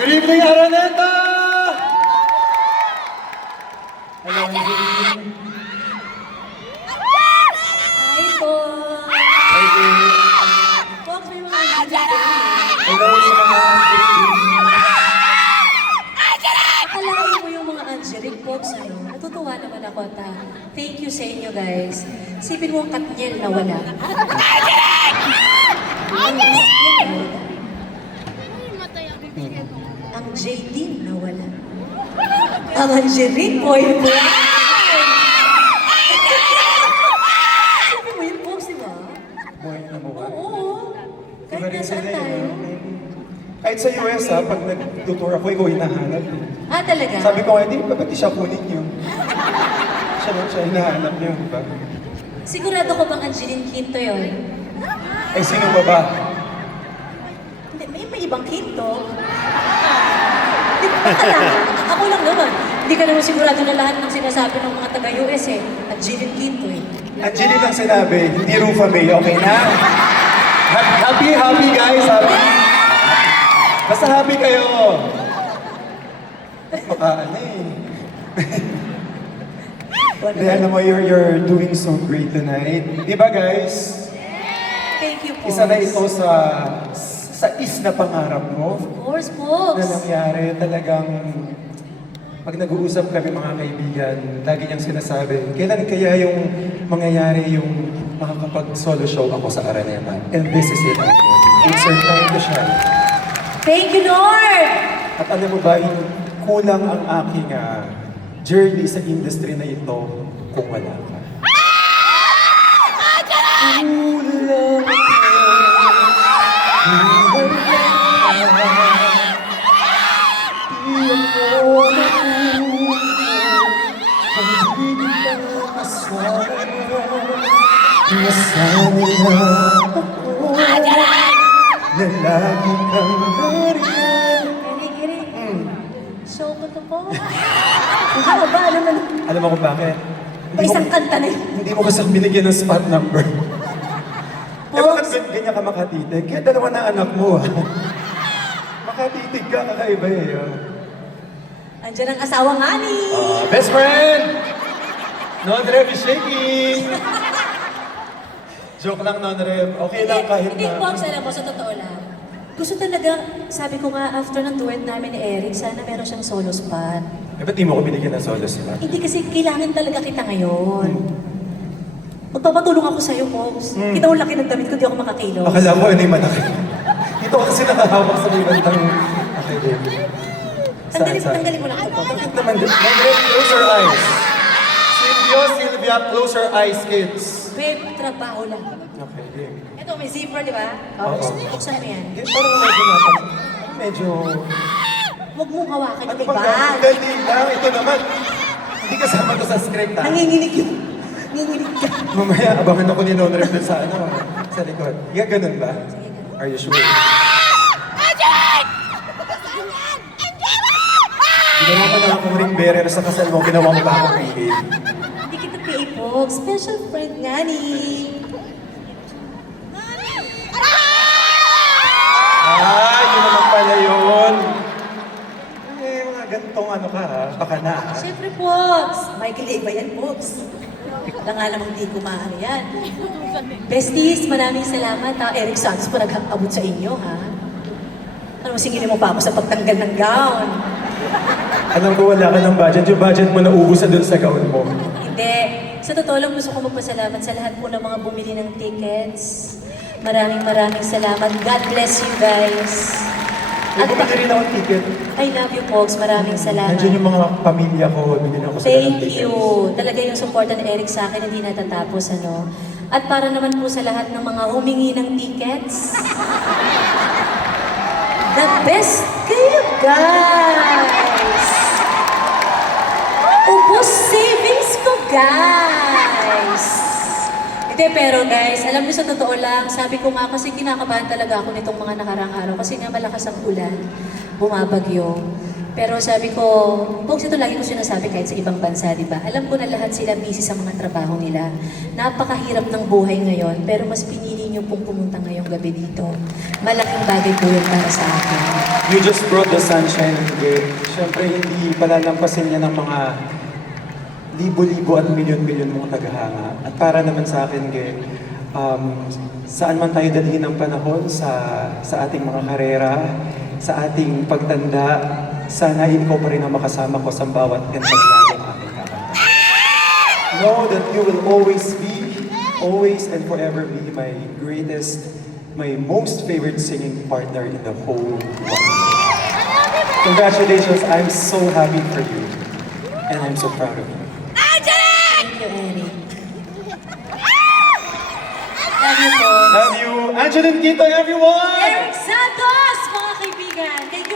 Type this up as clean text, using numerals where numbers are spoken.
Good evening, Araneta! Hello, Angeline. Hi po! Hi, Jay. Fox, may mga Angeline. Hello sa mga Angeline. Akalain mo yung mga Angelique Fox, ano? Natutuwa naman ako at thank you sa inyo guys. Sipin mo ang Katniel na wala. Ang JD na wala. Ang Angelique po yun. Sabi mo yun, Fox, di ba? Boy, ano mo ba? Oo. Iba Kahit rin nasaan sila tayo. Kahit sa US pag nag-tutor ako, ikaw hinahanap. Ah, talaga? Sabi ko, hindi, pati siya kunin yun. Siya hinahanap niyo, di ba? Sigurado ko bang Angeline Quinto yun? Ay, sino ba ba? Hindi, may ibang Quinto. Di ba kailangan? Ako lang naman. Hindi ka naman sigurado na lahat ng sinasabi ng mga taga-US eh. Angeline Quinto eh. Angeline lang sinabi, hindi Rufa May, okay na? Happy guys, happy. Basta happy kayo. Baka ano eh. Hindi, alam mo, you're doing so great tonight. Diba guys? Thank you po. Isa na ito sa na pangarap mo Of course, Pops. na nangyari. Talagang pag nag-uusap kami mga kaibigan, lagi niyang sinasabi, kailan kaya yung mangyayari yung makakapag-solo show ako sa Araneta? And this is it. It's your time to shine. Thank you, Lord! At alam mo ba, kulang ang aking journey sa industry na ito kung wala ka. Kulang nasanay na ako na lagi kang nariyan. Giri-giri. Show ko to po. Ano ba? Ano na? Alam mo kung bakit? Pa isang kanta na yun. Hindi mo kasi binigyan ng spot number. Eh bakit Pops. ganyan ka makatitig? Kaya dalawa na anak mo makatitig ka, kakaiba eh. Andiyan ang asawa nga ni. Best friend! Non-rev is shaking! Joke lang, non-rev. Okay lang kahit Hindi, na... Pops, alam mo, sa totoo lang. Gusto talaga, sabi ko nga, after ng duet namin ni Eric, sana meron siyang solo spot. Eh ba't di mo ko binigyan ng solo sila? Hindi kasi kailangan talaga kita ngayon. Magpapatulong ako sa'yo, Pops. Kita mo laki ng damit ko, di ako makakilos. Akala ko ano yung malaki. Dito ka kasi nakahawak sa may bandang... Okay, Dave. Tanggalin mo lang ito, Pops. Bakit naman? Non-rev, close your eyes. Sylvia, close your eyes, kids. Babe, trabaho lang. Okay, Dave. Ito, may zipper, di ba? Oo. Buksan mo yan. Parang medyo natin. Medyo... Huwag mong hawakan Ano yung bang iba. dali lang? Ito naman. Hindi kasama to sa script, ha? Nanginginig yun. Nanginginig ka. Mamaya, abangan ako ni Non-Rep dun sa sa likod. Yeah, ganun ba? Are you sure? Ginawa ko na akong ring bearer sa kasal mo, ginawa mo ba akong PA? Hindi kita PA, Pops. Special friend nga ni. Yun naman pala yun. Eh, mga gantong ano ka, ha? Baka na, ha? Siyempre, Pops. Michael A. ba yan, Pops? Wala nga namang di kumaano yan. Besties, maraming salamat ha. Eric Santos po nag-abot sa inyo ha. Ano, singilin mo pa ako sa pagtanggal ng gown. Alam ko wala ka ng budget. Yung budget mo naubos na dun sa gown mo. Hindi. Sa totoo lang gusto ko magpasalamat sa lahat po ng mga bumili ng tickets. Maraming salamat. God bless you guys. May bumili rin akong ticket. I love you, folks. Maraming salamat. Nandiyan yung mga pamilya ko, binili ako sila ng Thank tickets. you. Talaga yung suporta ni Eric sa akin hindi natatapos, ano. At para naman po sa lahat ng mga humingi ng tickets, the best kayo, guys! Ubus savings ko, guys! Hindi, pero guys, alam niyo sa totoo lang, sabi ko nga kasi kinakabahan talaga ako nitong mga nakarang araw kasi nga malakas ang ulan, bumabagyo. Pero sabi ko, folks, ito lagi ko sinasabi kahit sa ibang bansa, di ba? Alam ko na lahat sila busy sa mga trabaho nila. Napakahirap ng buhay ngayon, pero mas pinili nyo niyo pong pumunta ngayong gabi dito. Malaking bagay po yun para sa akin. You just brought the sunshine, Ge. Siyempre, hindi palalampasin niya ng mga libo-libo at milyon-milyon mong tagahanga. At para naman sa akin, Ge, saan man tayo dalhin ng panahon sa ating mga karera, sa ating pagtanda, sana ikaw pa rin ang makasama ko sa bawat entablado ng aking kakanta. Know that you will always and forever be my greatest, my most favorite singing partner in the whole world. Congratulations, I'm so happy for you. And I'm so proud of you. Thank you, Eric. Love you po. Love you, Angeline Quinto, everyone! Eric Santos, mga kaibigan. Thank